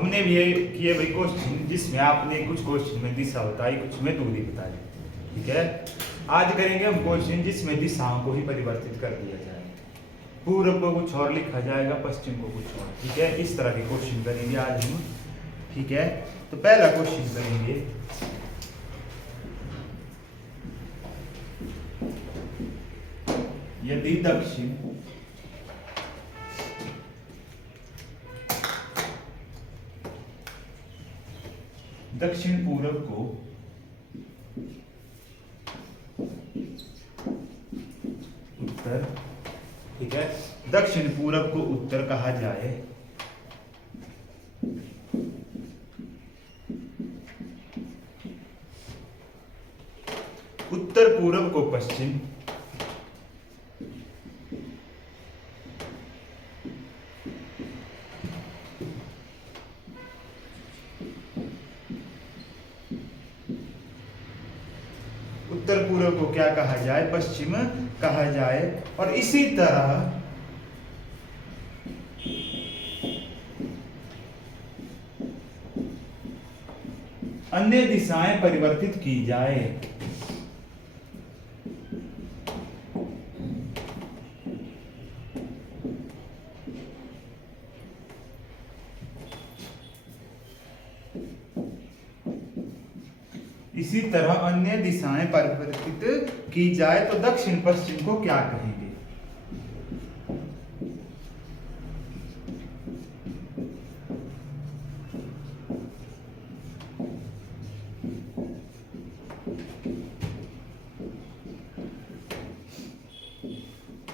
हमने भी ये किए भाई क्वेश्चन जिसमें आपने कुछ क्वेश्चन में दिशा बताई, कुछ में दूरी बताई। ठीक है, आज करेंगे हम क्वेश्चन जिसमें दिशाओं को ही परिवर्तित कर दिया जाए। पूर्व को कुछ और लिखा जाएगा, पश्चिम को कुछ और। ठीक है, इस तरह के क्वेश्चन करेंगे आज हम। ठीक है, तो पहला क्वेश्चन करेंगे, यदि दक्षिण पूरब को उत्तर, ठीक है, दक्षिण पूरब को उत्तर कहा जाए, उत्तर पूरब को पश्चिम, उत्तर पूर्व को क्या कहा जाए, पश्चिम कहा जाए। और इसी तरह अन्य दिशाएं परिवर्तित की जाए। इसी तरह अन्य दिशाएं परिवर्तित की जाए तो दक्षिण पश्चिम को क्या कहेंगे?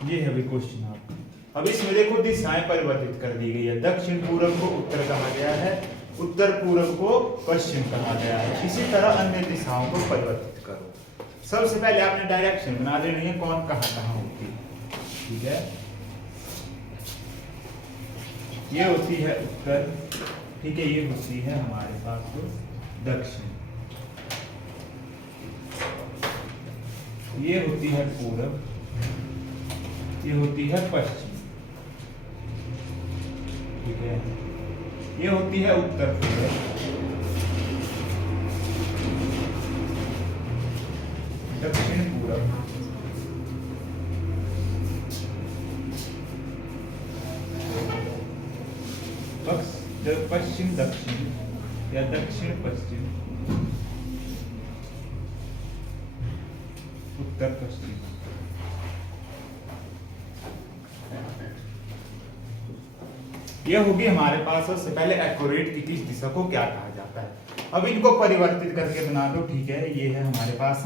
ये है अभी क्वेश्चन आपका। अब इसमें देखो दिशाएं परिवर्तित कर दी गई है। दक्षिण पूर्व को उत्तर कहा गया है, उत्तर पूर्व को पश्चिम कहा गया है। इसी तरह अन्य दिशाओं को परिवर्तित करो। सबसे पहले आपने डायरेक्शन बना देनी है, कौन कहाँ होती है। ठीक है, ये होती है उत्तर, ठीक है, ये होती है हमारे पास तो दक्षिण, ये होती है पूरब, ये होती है पश्चिम। ठीक है, ये होती है उत्तर पूरब, दक्षिण पूरब, पश्चिम दक्षिण या दक्षिण पश्चिम, उत्तर पश्चिम। यह होगी हमारे पास सबसे पहले एक्यूरेट की किस दिशा को क्या कहा जाता है। अब इनको परिवर्तित करके बना दो। ठीक है, ये है हमारे पास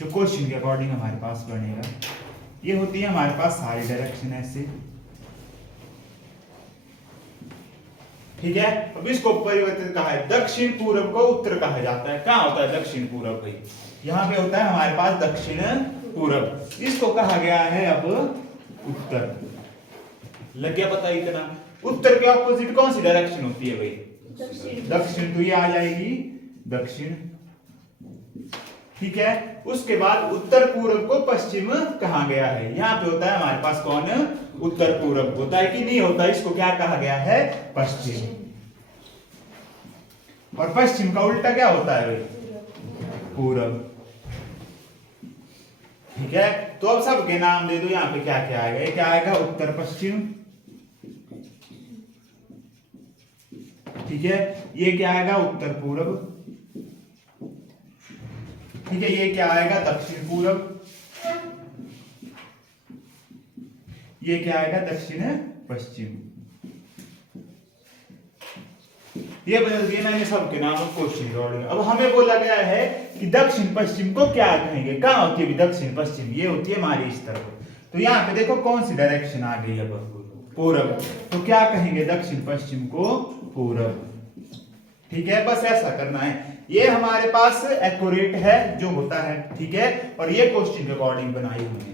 जो क्वेश्चन के अकॉर्डिंग हमारे पास बनेगा। ये होती है हमारे पास सारी डायरेक्शन ऐसे। ठीक है, अब इसको परिवर्तित कहा है, दक्षिण पूर्व को उत्तर कहा जाता है। कहाँ होता है दक्षिण पूर्व भाई? यहाँ पे होता है हमारे पास दक्षिण पूर्व, इसको कहा गया है अब उत्तर। लग गया पता इतना? उत्तर के ऑपोजिट कौन सी डायरेक्शन होती है भाई? दक्षिण, तो ये आ जाएगी दक्षिण। ठीक है, उसके बाद उत्तर पूर्व को पश्चिम कहा गया है। यहाँ पे होता है हमारे पास कौन? उत्तर पूर्व होता है कि नहीं होता? इसको क्या कहा गया है? पश्चिम। और पश्चिम का उल्टा क्या होता है भाई? पूर्व। ठीक है, तो अब सबके नाम दे दो। यहाँ पे क्या क्या आएगा? ये क्या आएगा? उत्तर पश्चिम। ठीक है, ये क्या आएगा? उत्तर पूर्व। ठीक है, ये क्या आएगा? दक्षिण पूर्व। ये क्या आएगा? दक्षिण पश्चिम। ये बदल दिए मैंने सबके नाम क्वेश्चन अकॉर्डिंग। अब हमें बोला गया है कि दक्षिण पश्चिम को क्या कहेंगे? कहाँ होती है दक्षिण पश्चिम? ये होती है हमारी इस तरफ। तो यहाँ पे देखो कौन सी डायरेक्शन आ गई है? पूर्व। तो क्या कहेंगे दक्षिण पश्चिम को? पूर्व। ठीक है, बस ऐसा करना है। ये हमारे पास एक्यूरेट है जो होता है। ठीक है, और ये क्वेश्चन के अकॉर्डिंग बनाई हुई है।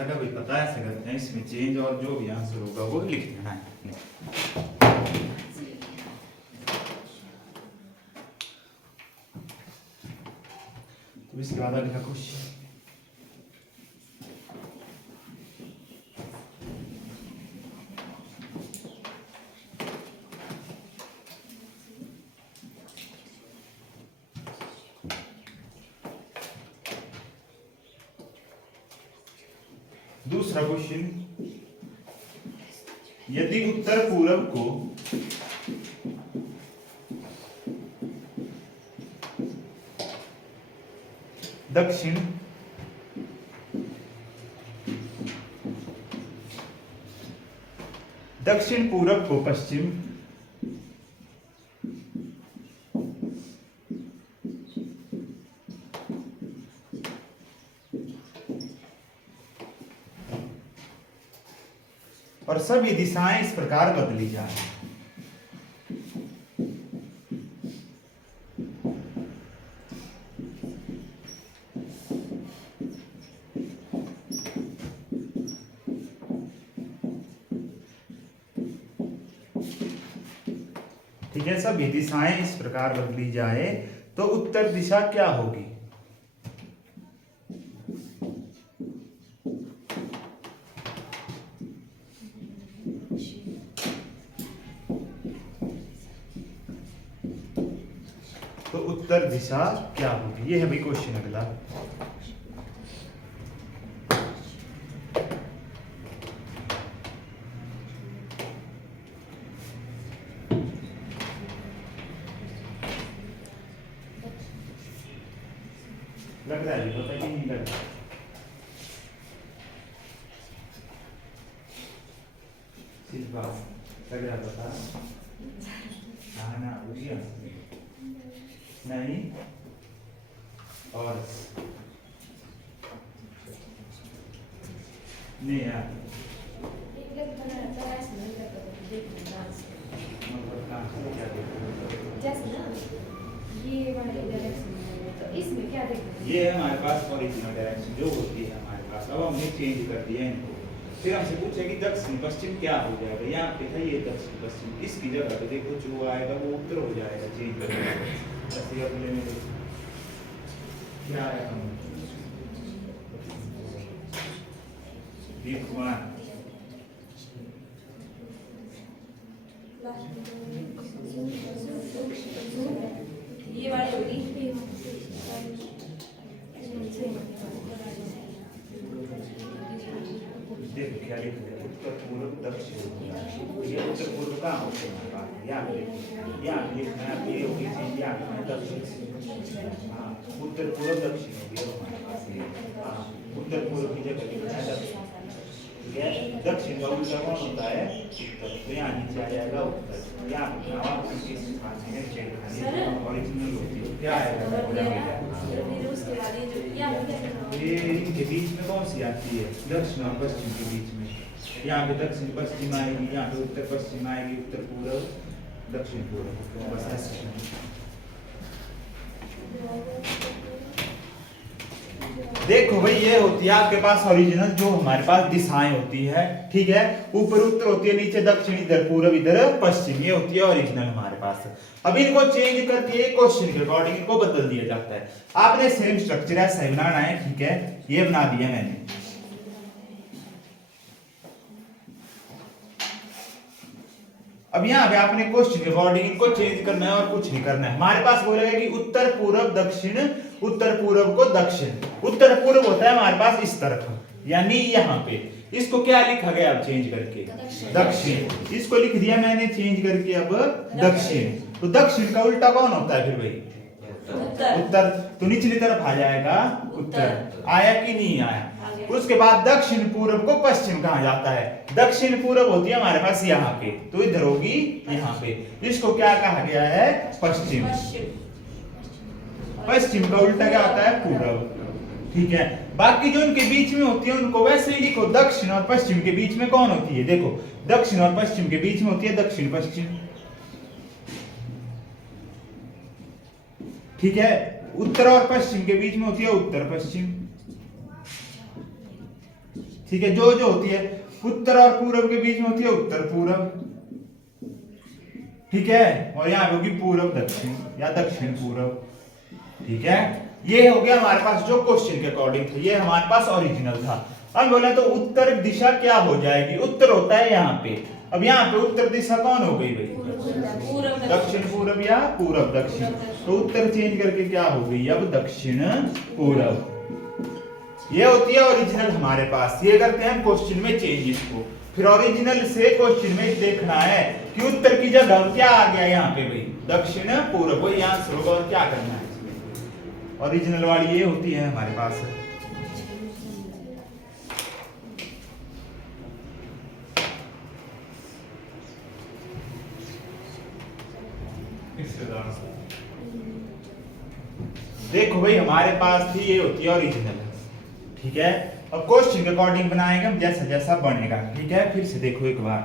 लगा भाई पता है, ऐसे करते हैं इसमें चेंज और जो भी आंसर होगा वो लिख देना है। तो इसके बाद अगला क्वेश्चन, दूसरा क्वेश्चन, यदि उत्तर पूरब को दक्षिण दक्षिण पूरब को पश्चिम और सभी दिशाएं इस प्रकार बदली जाए। ठीक है, सभी दिशाएं इस प्रकार बदली जाए तो उत्तर दिशा क्या होगी? तो उत्तर दिशा क्या होगी, ये है भाई क्वेश्चन अगला। लग रहा है पता ही नहीं लग रहा। सिर्फ बात लग रहा पता ना नहीं और नहीं यार इसमें क्या देखना? ये है हमारे पास ओरिजिनल डायरेक्शन जो होती है हमारे पास। अब हमने चेंज कर दिया है इनको। फिर हमसे पूछा कि दक्षिण पश्चिम क्या हो जाएगा। यहाँ पे था ये दक्षिण पश्चिम, इसकी जगह पे देखो जो आएगा वो उत्तर हो जाएगा चेंज करके। ऐसे अगले में क्या है हम कुमार ये वाली होगी देखो क्या लिख रहे हैं, उत्तर पूर्व दक्षिण। ये उत्तर पूर्व कहाँ होते हैं? यहाँ लिखना है ये होगी चीज, यहाँ लिखना है दक्षिण। हाँ, उत्तर पूर्व दक्षिण होगी हमारे पास ये। हाँ, उत्तर पूर्व की जगह लिखना है दक्षिण। ठीक है, दक्षिण का उल्टा कौन होता है? उत्तर। तो यहाँ नीचे आ जाएगा उत्तर। यहाँ ओरिजिनल होती है क्या है? ये इनके बीच में कौन सी आती है? दक्षिण और पश्चिम के बीच में। यहाँ पे दक्षिण पश्चिम आएगी, यहाँ पे उत्तर पश्चिम आएगी, उत्तर पूर्व दक्षिण पूर्व। बस ऐसे। देखो भाई ये होती है आपके पास ओरिजिनल जो हमारे पास दिशाएं होती है। ठीक है, ऊपर उत्तर होती है, नीचे दक्षिण, इधर पूर्व, इधर पश्चिम। ये होती है ओरिजिनल हमारे पास। अब इनको चेंज करके क्वेश्चन के अकॉर्डिंग इनको बदल दिया जाता है। आपने सेम स्ट्रक्चर ऐसा ही बनाना है। ठीक है, ये बना दिया मैंने। अब यहाँ पे आपने क्वेश्चन के अकॉर्डिंग इनको चेंज करना है और कुछ नहीं करना है। हमारे पास बोलेगा कि उत्तर पूर्व दक्षिण, उत्तर पूर्व को दक्षिण। उत्तर पूर्व होता है हमारे पास इस तरफ, यानी यहाँ पे। इसको क्या लिखा गया अब चेंज करके? दक्षिण। इसको लिख दिया मैंने चेंज करके अब दक्षिण। तो दक्षिण का उल्टा कौन होता है फिर भाई? उत्तर। तो निचली तरफ आ जाएगा उत्तर। आया कि नहीं आया? उसके बाद दक्षिण पूर्व को पश्चिम कहा जाता है। दक्षिण पूर्व होती है हमारे पास यहाँ पे, तो इधर होगी यहाँ पे। इसको क्या कहा गया है? पश्चिम। पश्चिम का उल्टा क्या होता है? पूर्व। ठीक है, बाकी जो उनके बीच में होती है उनको वैसे ही लिखो। दक्षिण और पश्चिम के बीच में कौन होती है? देखो, दक्षिण और पश्चिम के बीच में होती है दक्षिण पश्चिम। ठीक है, उत्तर और पश्चिम के बीच में होती है उत्तर पश्चिम। ठीक है, जो जो होती है उत्तर और पूरब के बीच में होती है उत्तर पूरब, ठीक है, और यहाँ पे होगी पूरब दक्षिण या दक्षिण पूरब, ठीक है। ये हो गया हमारे पास जो क्वेश्चन के अकॉर्डिंग था, ये हमारे पास ओरिजिनल था। अब बोले तो उत्तर दिशा क्या हो जाएगी, उत्तर होता है यहाँ पे, अब यहाँ पे उत्तर दिशा कौन हो गई भाई, दक्षिण पूरब या पूरब दक्षिण, तो उत्तर चेंज करके क्या हो गई अब दक्षिण पूरब। ये होती है ओरिजिनल हमारे पास, ये करते हैं हम क्वेश्चन में चेंज इसको, फिर ओरिजिनल से क्वेश्चन में देखना है कि उत्तर की जगह क्या आ गया यहाँ पे भाई, दक्षिण पूरब, वही आंसर होगा और क्या करना है इसमें। ओरिजिनल वाली ये होती है हमारे पास। देखो भाई हमारे पास थी ये होती है ओरिजिनल, ठीक है। अब क्वेश्चन के अकॉर्डिंग बनाएंगे हम जैसा जैसा बनेगा, ठीक है। फिर से देखो एक बार,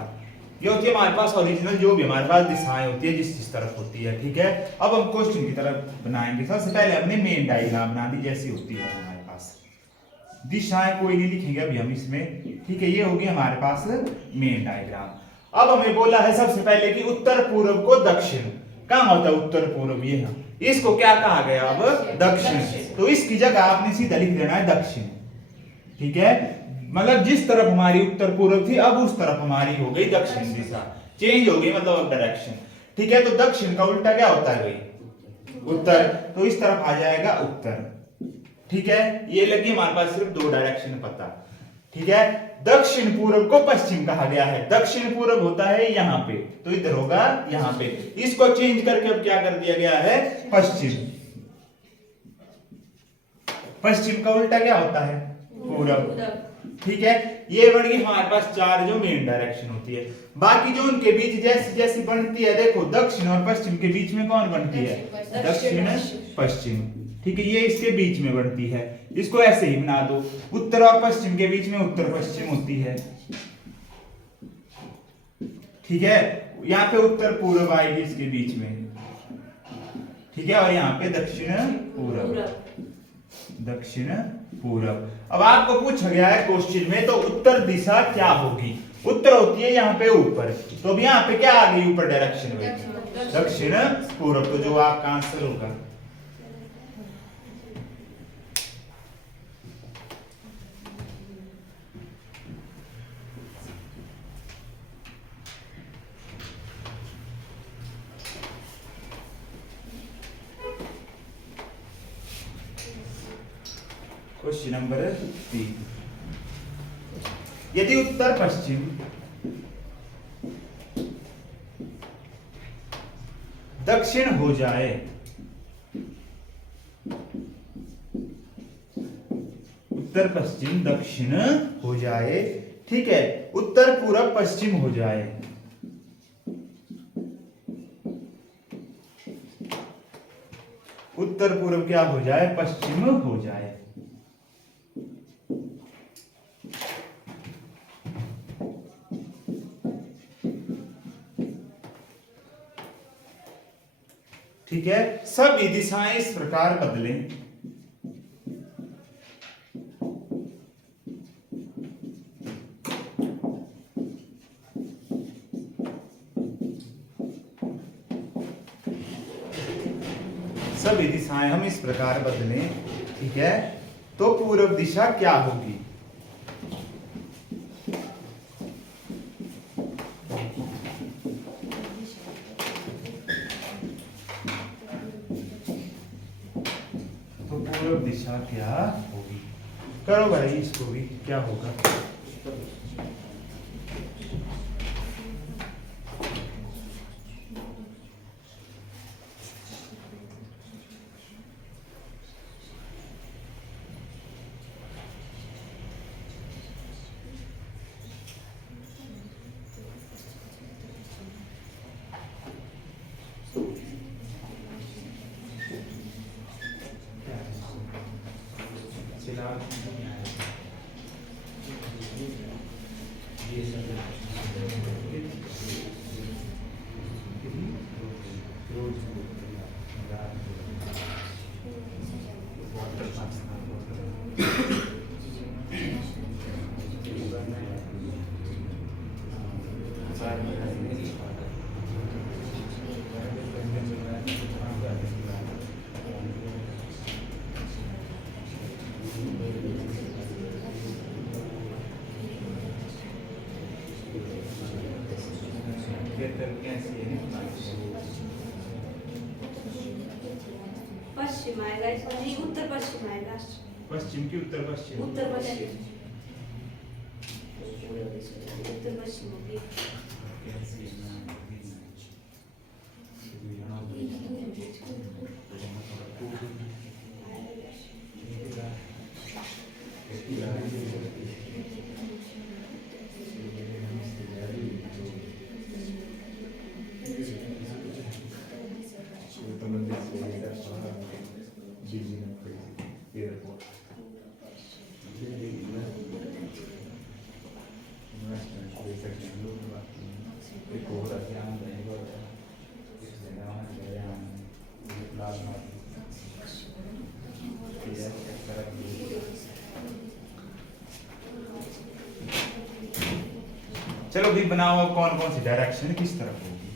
ये होती है हमारे पास ओरिजिनल, जो भी हमारे पास दिशाएं होती है जिस जिस तरफ होती है, ठीक है। अब हम क्वेश्चन की तरफ बनाएंगे। सबसे पहले हमने मेन डायग्राम बना दी जैसी होती है हमारे पास, दिशाएं कोई नहीं लिखेंगे अभी हम इसमें, ठीक है। ये होगी हमारे पास मेन डायग्राम। अब हमें बोला है सबसे पहले कि उत्तर पूर्व को दक्षिण, कहाँ होता है उत्तर पूर्व, ये इसको क्या कहा गया अब दक्षिण, तो इसकी जगह आपने सीधा लिख देना है दक्षिण, ठीक है। मतलब जिस तरफ हमारी उत्तर पूर्व थी अब उस तरफ हमारी हो गई दक्षिण दिशा, चेंज हो गई मतलब डायरेक्शन, ठीक है। तो दक्षिण का उल्टा क्या होता है भाई उत्तर, तो इस तरफ आ जाएगा उत्तर, ठीक है। ये लगी हमारे पास सिर्फ दो डायरेक्शन पता, ठीक है। दक्षिण पूर्व को पश्चिम कहा गया है, दक्षिण पूर्व होता है यहाँ पे, तो इधर होगा यहाँ पे, इसको चेंज करके अब क्या कर दिया गया है पश्चिम। पश्चिम का उल्टा क्या होता है पूरब, ठीक है। ये बन गई हमारे पास चार जो मेन डायरेक्शन होती है। बाकी जो उनके बीच जैसी जैसी बनती है, देखो दक्षिण और पश्चिम के बीच में कौन बनती है दक्षिण पश्चिम, ठीक है। ये इसके बीच में बनती है, इसको ऐसे ही बना दो, उत्तर और पश्चिम के बीच में उत्तर पश्चिम होती है, ठीक है। यहाँ पे उत्तर पूर्व आएगी इसके बीच में, ठीक है, और यहाँ पे दक्षिण पूर्व, दक्षिण पूर्व। अब आपको पूछा गया है क्वेश्चन में, तो उत्तर दिशा क्या होगी, उत्तर होती है यहाँ पे ऊपर, तो अब यहाँ पे क्या आ गई ऊपर डायरेक्शन में दक्षिण पूर्व, तो जो आपका आंसर होगा। क्वेश्चन नंबर 3, यदि उत्तर पश्चिम दक्षिण हो जाए, उत्तर पश्चिम दक्षिण हो जाए, ठीक है, उत्तर पूरब पश्चिम हो जाए, उत्तर पूर्व क्या हो जाए पश्चिम हो जाए, ठीक है। सभी दिशाएं इस प्रकार बदलें, सभी दिशाएं हम इस प्रकार बदलें, ठीक है, तो पूर्व दिशा क्या होगी, पूर्व दिशा क्या होगी। करो भाई इसको भी, क्या होगा पश्चिम आएगा इसमें, नहीं उत्तर पश्चिम आएगा। पश्चिम की उत्तर पश्चिम? उत्तर पश्चिम, उत्तर पश्चिम होगी। चलो भी बनाओ, अब कौन कौन सी डायरेक्शन किस तरफ होगी।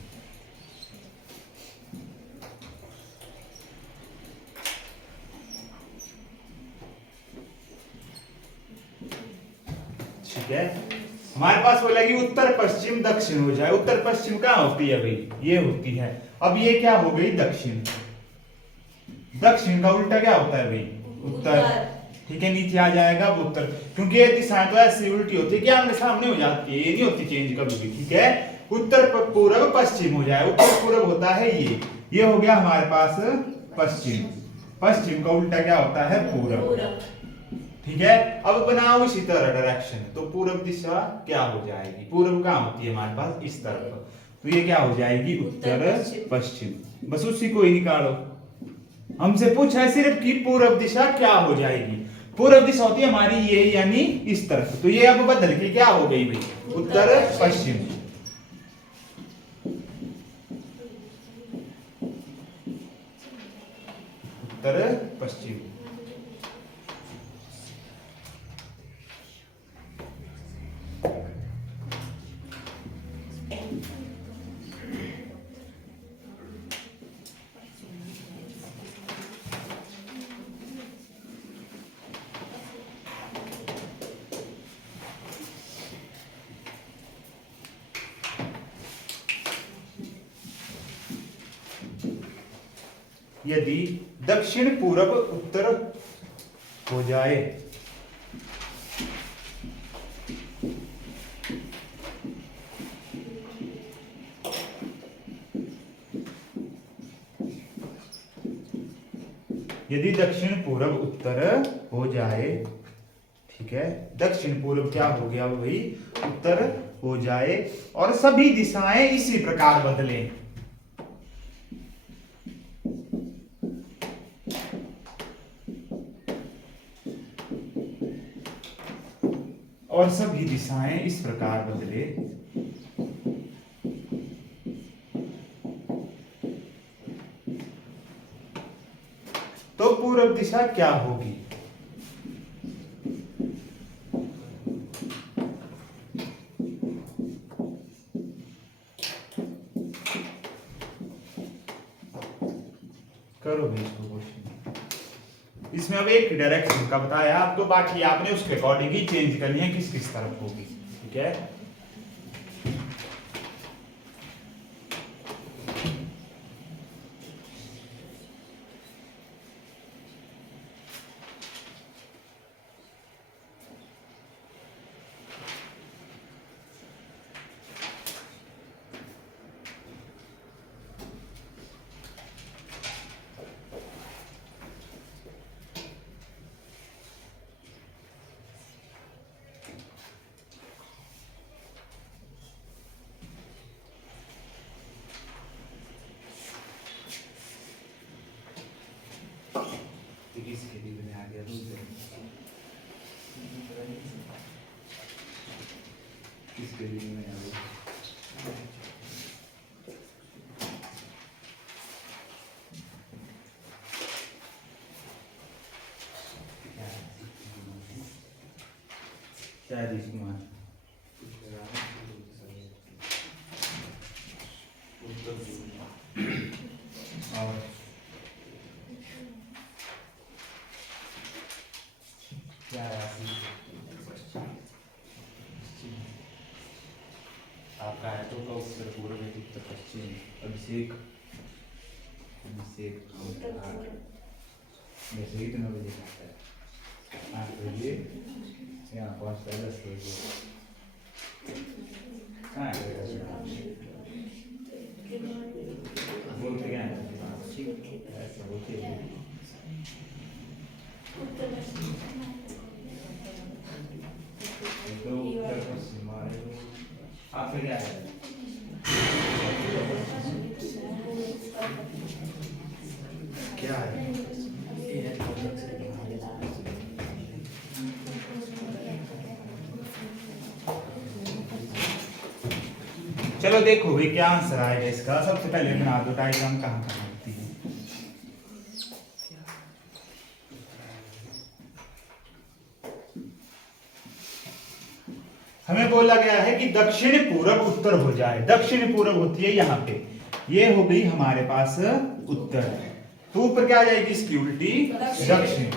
ठीक है, हमारे पास बोला कि उत्तर पश्चिम दक्षिण हो जाए। उत्तर पश्चिम कहाँ होती है भाई? ये होती है। अब ये क्या हो गई? दक्षिण। दक्षिण का उल्टा क्या होता है भाई? उत्तर। ठीक है, नीचे आ जाएगा वो उत्तर, क्योंकि ये दिशाएं तो ऐसी उल्टी होती है कि आमने सामने हो जाती है, ये नहीं होती चेंज कभी भी। ठीक है, उत्तर पूर्व पश्चिम हो जाए। उत्तर पूर्व होता है ये हो गया हमारे पास पश्चिम। पश्चिम का उल्टा क्या होता है? पूर्व। ठीक है, अब बनाओ इसी तरह डायरेक्शन, तो पूर्व दिशा क्या हो जाएगी? पूर्व कहाँ होती है हमारे पास? इस तरफ, तो ये क्या हो जाएगी? उत्तर पश्चिम। बस उसी को ही निकालो। हमसे पूछा है सिर्फ कि पूर्व दिशा क्या हो जाएगी। पूर्व दिशा होती है हमारी ये, यानी इस तरफ, तो ये अब बदल के क्या हो गई भाई? उत्तर पश्चिम। उत्तर पश्चिम। यदि दक्षिण पूर्व उत्तर हो जाए, यदि दक्षिण पूर्व उत्तर हो जाए, ठीक है, दक्षिण पूर्व क्या हो गया भाई? उत्तर हो जाए, और सभी दिशाएं इसी प्रकार बदलें। और सभी दिशाएं इस प्रकार बदले, तो पूर्व दिशा क्या होगी? करो भी इसको क्वेश्चन। इसमें अब एक डायरेक्शन का बताया आपको, बाकी आपने उसके अकॉर्डिंग ही चेंज करनी है किस किस तरफ होगी। ठीक है, इसके लिए मैंने आ गया इसके लिए मैं आ गया। क्या राजेश कुमार और क्या राशि आपका है तो का उत्तर पूर्व है उत्तर पश्चिम। अभिषेक अभिषेक जैसे कितने बजे खाता है? 8 बजे, यहाँ पहुँचता है 10 बजे। कहाँ करेगा सुनाम? बोलते क्या है? ऐसा बोलते हैं। तो उत्तर पश्चिम वाले लोग, आपका क्या है? क्या है? चलो देखो भाई क्या आंसर आएगा इसका। सबसे पहले बना दो डायग्राम कहाँ कहाँ होती है। हमें बोला गया है कि दक्षिण पूरब उत्तर हो जाए। दक्षिण पूरब होती है यहाँ पे, ये हो गई हमारे पास उत्तर, तो ऊपर क्या आ जाएगी इसकी उल्टी दक्षिण।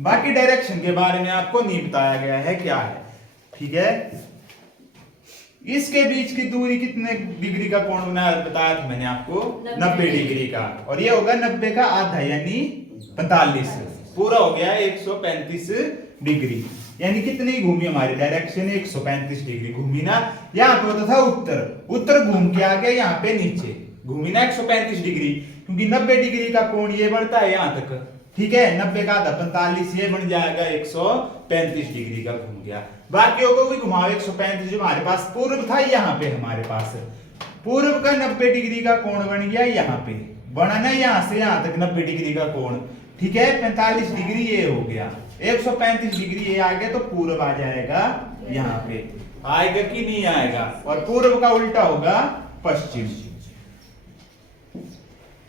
बाकी डायरेक्शन के बारे में आपको नहीं बताया गया है क्या है, ठीक है। इसके बीच की दूरी कितने डिग्री का कोण बना बताया था मैंने आपको, 90 डिग्री का, और ये होगा 90 का आधा यानी 45, पूरा हो गया 135 डिग्री। यानी कितनी घूमी हमारी डायरेक्शन, 135 डिग्री घूमी ना। यहाँ पे होता था उत्तर, उत्तर घूम के आ गया यहाँ पे नीचे, घूमी ना 135 डिग्री, क्योंकि 90 डिग्री का कोण ये बनता है यहाँ तक, ठीक है। 90 का आधा 45, ये बन जाएगा 135 डिग्री का घूम गया। बाकियों को भी घुमाओ 135, जो हमारे पास पूर्व था यहाँ पे हमारे पास पूर्व का 90 डिग्री का कोण बन गया, यहाँ पे बना ना, यहाँ से यहाँ तक 90 डिग्री का कोण, ठीक है। 45 डिग्री ये हो गया, 135 डिग्री ये आ गया, तो पूर्व आ जाएगा यहाँ पे, आएगा कि नहीं आएगा। और पूर्व का उल्टा होगा पश्चिम,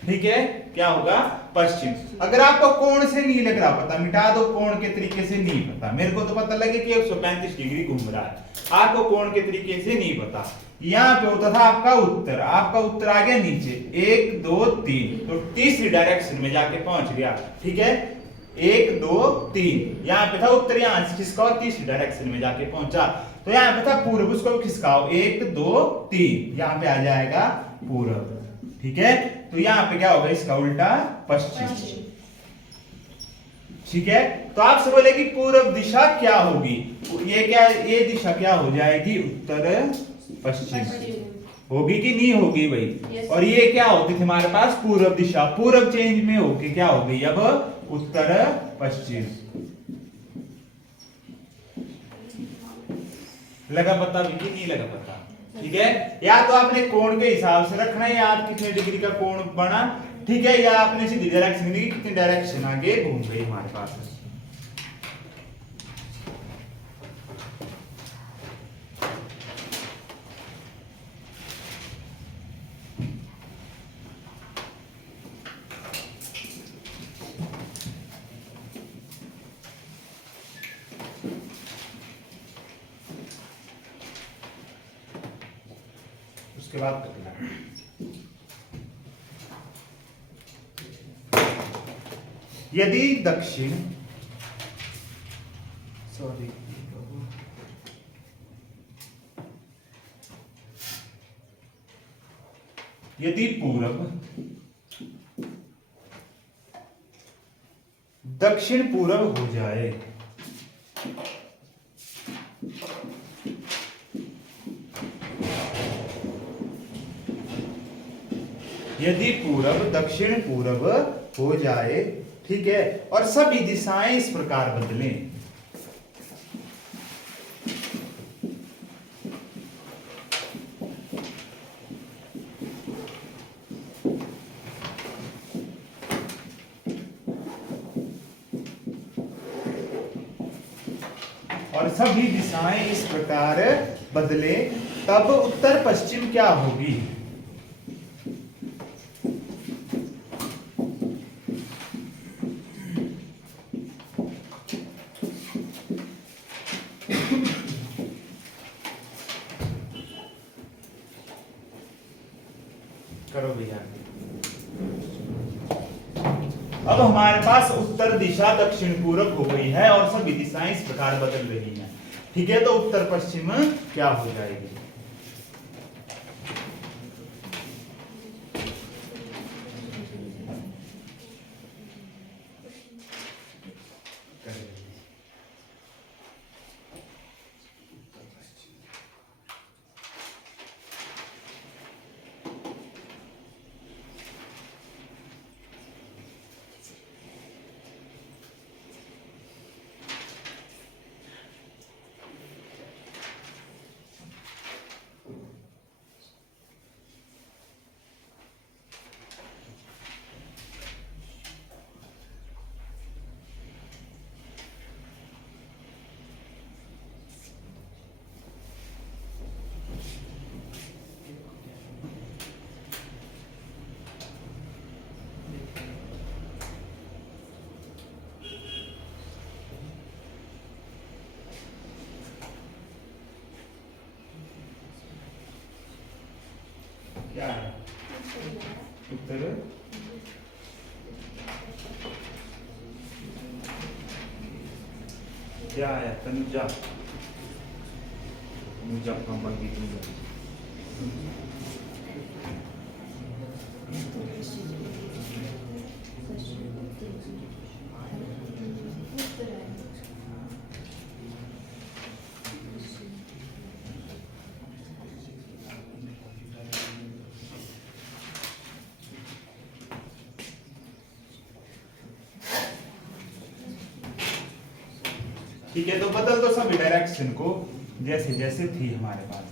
ठीक है। क्या होगा? पश्चिम। अगर आपको कोण से नहीं लग रहा पता, मिटा दो, कोण के तरीके से नहीं पता। मेरे को तो पता लगे कि 135 डिग्री घूम रहा है, आपको कोण के तरीके से नहीं पता। यहाँ पे होता था आपका उत्तर, आपका उत्तर आ गया नीचे 1 2 3, तो तीसरी डायरेक्शन में जाके पहुंच गया, ठीक है। 1 2 3 यहाँ पे था उत्तर, यहाँ से खिसकाओ, तीसरी डायरेक्शन में जाके पहुंचा। तो यहाँ पे था पूर्व, उसको खिसकाओ 1 2 3, यहाँ पे आ जाएगा पूर्व, ठीक है। तो यहाँ पे क्या होगा इसका उल्टा पश्चिम, ठीक है। तो आपसे बोले कि पूर्व दिशा क्या होगी, ये क्या, ये दिशा क्या हो जाएगी, उत्तर पश्चिम होगी कि नहीं होगी भाई। और ये क्या होती थी हमारे पास पूर्व दिशा, पूर्व चेंज में होके क्या हो गई अब उत्तर पश्चिम। लगा पता भी कि नहीं लगा पता, ठीक है। या तो आपने कोण के हिसाब से रखना है, या कितने डिग्री का कोण बना, ठीक है, या आपने सीधी डायरेक्शन दी, कितनी डायरेक्शन आगे घूम गई हमारे पास। उसके बाद यदि दक्षिण, सॉरी, यदि पूरब दक्षिण पूरब हो जाए, यदि पूरब दक्षिण पूरब हो जाए, ठीक है, और सभी दिशाएं इस प्रकार बदलें, और सभी दिशाएं इस प्रकार बदले, तब उत्तर पश्चिम क्या होगी। करो भैया। अब हमारे पास उत्तर दिशा दक्षिण पूरब हो गई है और सभी दिशाएं इस प्रकार बदल रही हैं, ठीक है। तो उत्तर पश्चिम क्या हो जाएगी, उत्तर क्या आया तनुजा, मुजफ्फरपुर। ठीक है, तो बदल दो सभी डायरेक्शन को जैसे जैसे थी हमारे पास।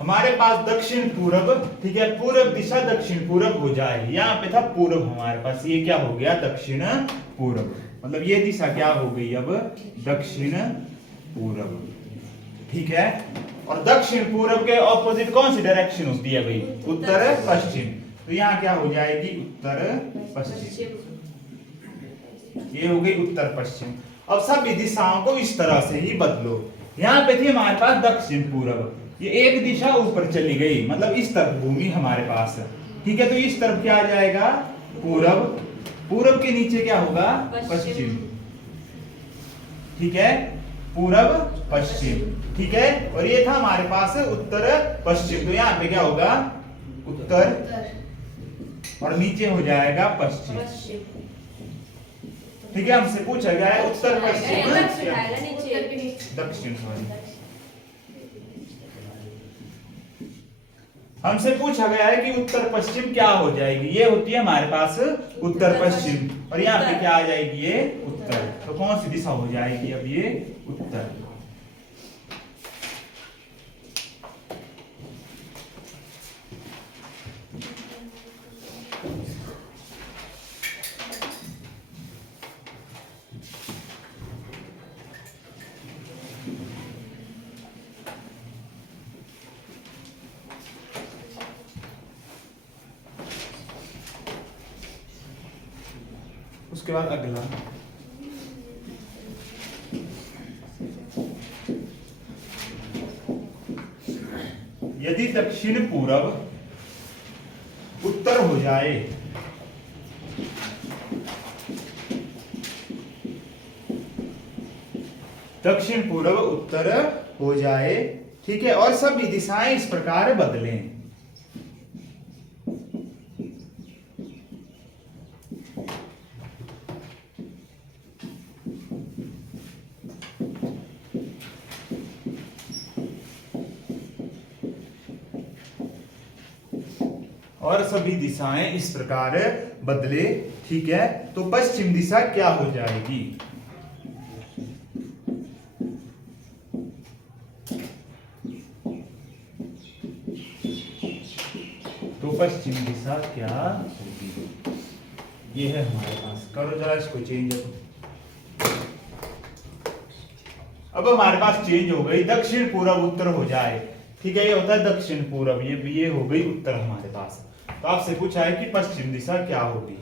हमारे पास दक्षिण पूर्व, ठीक है, पूर्व दिशा दक्षिण पूर्व हो जाए। यहाँ पे था पूर्व हमारे पास, ये क्या हो गया दक्षिण पूर्व, मतलब ये दिशा क्या हो गई अब दक्षिण पूर्व। ठीक है, और दक्षिण पूर्व के ऑपोजिट कौन सी डायरेक्शन होती है भाई, उत्तर पश्चिम। तो यहाँ क्या हो जाएगी उत्तर पश्चिम, ये हो गई उत्तर पश्चिम। अब सभी दिशाओं को इस तरह से ही बदलो। यहाँ पे थी हमारे पास दक्षिण पूर्व, ये एक दिशा ऊपर चली गई, मतलब इस तरफ भूमि हमारे पास है। ठीक है, तो इस तरफ क्या आ जाएगा पूर्व, पूर्व के नीचे क्या होगा पश्चिम। ठीक है, पूर्व पश्चिम। ठीक है, और ये था हमारे पास उत्तर पश्चिम, तो यहाँ पे क्या होगा उत्तर और नीचे हो जाएगा पश्चिम। ठीक है, हमसे पूछा गया है उत्तर पश्चिम दक्षिण, सॉरी हमसे पूछा गया है कि उत्तर पश्चिम क्या हो जाएगी। ये होती है हमारे पास उत्तर पश्चिम, और यहाँ पे क्या आ जाएगी ये उत्तर। तो कौन सी दिशा हो जाएगी अब ये उत्तर। उसके बाद अगला, यदि दक्षिण पूर्व उत्तर हो जाए, दक्षिण पूर्व उत्तर हो जाए, ठीक है, और सभी दिशाएं इस प्रकार बदलें। और सभी दिशाएं इस प्रकार बदले, ठीक है, तो पश्चिम दिशा क्या हो जाएगी। तो पश्चिम दिशा क्या होगी, ये है हमारे पास। करो जरा इसको चेंज। अब हमारे पास चेंज हो गई, दक्षिण पूर्व उत्तर हो जाए। ठीक है, ये होता है दक्षिण पूर्व, ये हो गई उत्तर हमारे पास। तो आपसे पूछा है कि पश्चिम दिशा क्या होगी।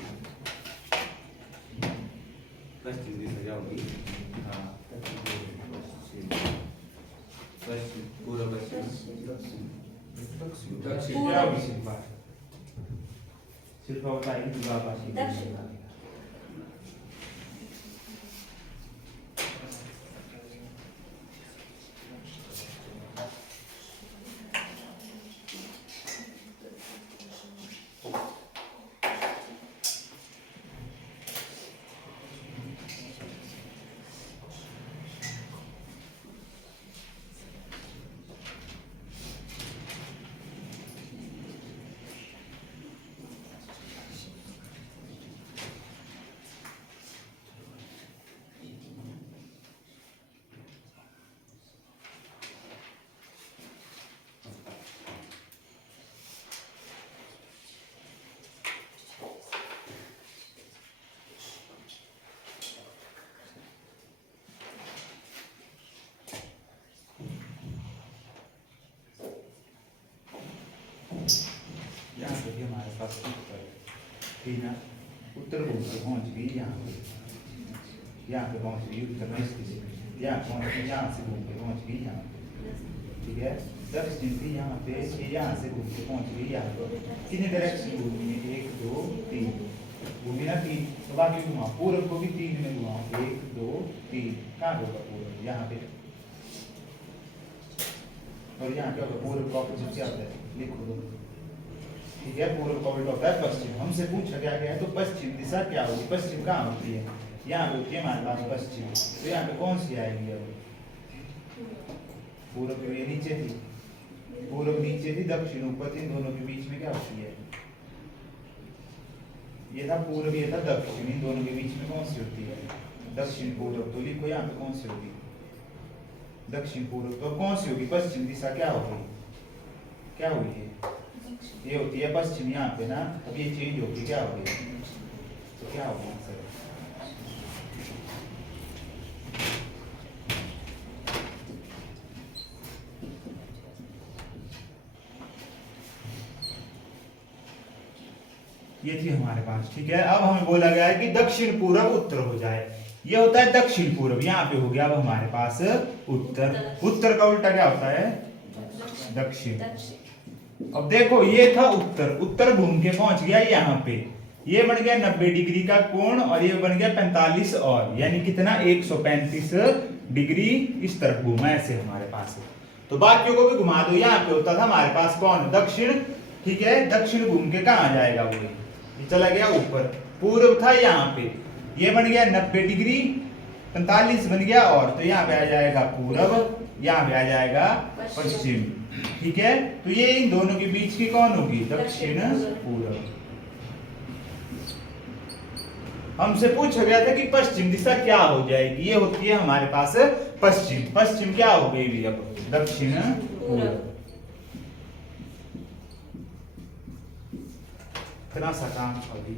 पश्चिम दिशा क्या होगी, हाँ, पश्चिम पूर्व पश्चिम दक्षिण क्या होगी शिल्पा, शिल्पा बताएगी दुर्गापाशी। दक्षिण। यहाँ पे भी हमारे पास उत्तर, ठीक है, उत्तर भूमि पहुंच गई, यहाँ पे पहुंच गई उत्तर में इस दिशा में। यहाँ पहुंच गई, यहाँ से घूम के पहुंच गई यहाँ पे, ठीक है। दक्षिण थी यहाँ पे, ये यहाँ से घूम के पहुंच गई यहाँ पे। कितने डायरेक्शन घूमी है? 1 2 3 घूमी ना 3, तो बाकी घुमा पूरब को भी 3 में घुमाओ, 1 2 3, कहाँ होगा पूरब? यहाँ पे। और यहाँ क्या होगा? पूरब का ऑपोजिट क्या होता है? लिखो दो, ठीक है। पूर्व का उल्टा होता है पश्चिम। हमसे पूछा गया है तो पश्चिम दिशा क्या होगी? पश्चिम कहाँ होती है? यहाँ पे होती है हमारे पास पश्चिम। तो यहाँ पे कौन सी आएगी अब? पूर्व ये नीचे थी, पूर्व नीचे थी, दक्षिण ऊपर थी, इन दोनों के बीच में क्या होती है? ये था पूर्व, ये था दक्षिण, इन दोनों के बीच में कौन सी होती है? दक्षिण पूर्व। तो लिखो यहाँ पे कौन सी होगी? दक्षिण पूर्व। तो कौन सी होगी? पश्चिम दिशा क्या होगी? क्या हुई है? ये होती है पश्चिम यहाँ पे ना। अब ये चेंज होगी, क्या होगी? तो क्या होगा सर? ये थी हमारे पास, ठीक है। अब हमें बोला गया है कि दक्षिण पूर्व उत्तर हो जाए। ये होता है दक्षिण पूर्व, यहाँ पे हो गया अब हमारे पास उत्तर। उत्तर का उल्टा क्या होता है? दक्षिण। अब देखो ये था उत्तर, उत्तर घूम के पहुंच गया यहाँ पे, ये बन गया 90 डिग्री का कोण और ये बन गया 45 और यानी कितना? 135 डिग्री इस तरफ घूमा ऐसे हमारे पास। तो बाकियों को भी घुमा दो। यहाँ पे होता था हमारे पास कौन? दक्षिण, ठीक है। दक्षिण घूम के कहाँ जाएगा? वो ये चला गया ऊपर। पूर्व था यहाँ पे, ये बन गया 90 डिग्री, 45 बन गया और, तो यहाँ पे आ जाएगा पूर्व, यहाँ पे आ जाएगा पश्चिम, ठीक है। तो ये इन दोनों के बीच की कौन होगी? दक्षिण पूर्व। हमसे पूछा गया था कि पश्चिम दिशा क्या हो जाएगी? ये होती है हमारे पास पश्चिम। पश्चिम क्या हो गई भी अब? दक्षिण पूर्व। इतना सा काम अभी